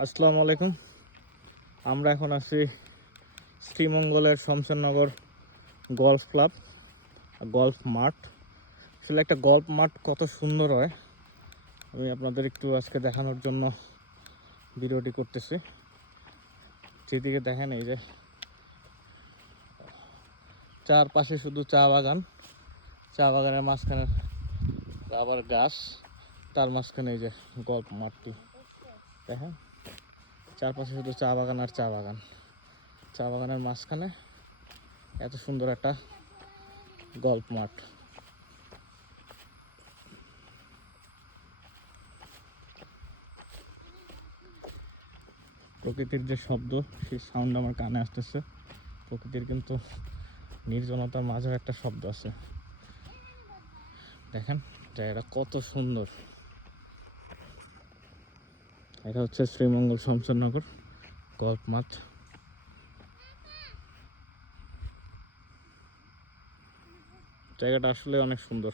আসসালামু আলাইকুম। আমরা এখন আছি শ্রীমঙ্গলের শমশেরনগর গলফ ক্লাব, গলফ মাঠ। আসলে একটা গলফ মাঠ কত সুন্দর হয় আমি আপনাদের একটু আজকে দেখানোর জন্য ভিডিওটি করতেছি। যেদিকে দেখেন এই যে চারপাশে শুধু চা বাগান, চা বাগানের মাঝখানে আবার গাছ, তার মাঝখানে এই যে গলফ মাঠটি দেখেন। চারপাশে শুধু চা বাগান আর চা বাগান, চা বাগানের মাঝখানে এত সুন্দর একটা গলফ মাঠ। প্রকৃতির যে শব্দ, সেই সাউন্ড আমার কানে আসতেছে। প্রকৃতির কিন্তু নির্জনতার মাঝেও একটা শব্দ আছে। দেখেন জায়গাটা কত সুন্দর। এটা হচ্ছে শ্রীমঙ্গল শমশেরনগর গলফ মাঠ। জায়গাটা আসলে অনেক সুন্দর।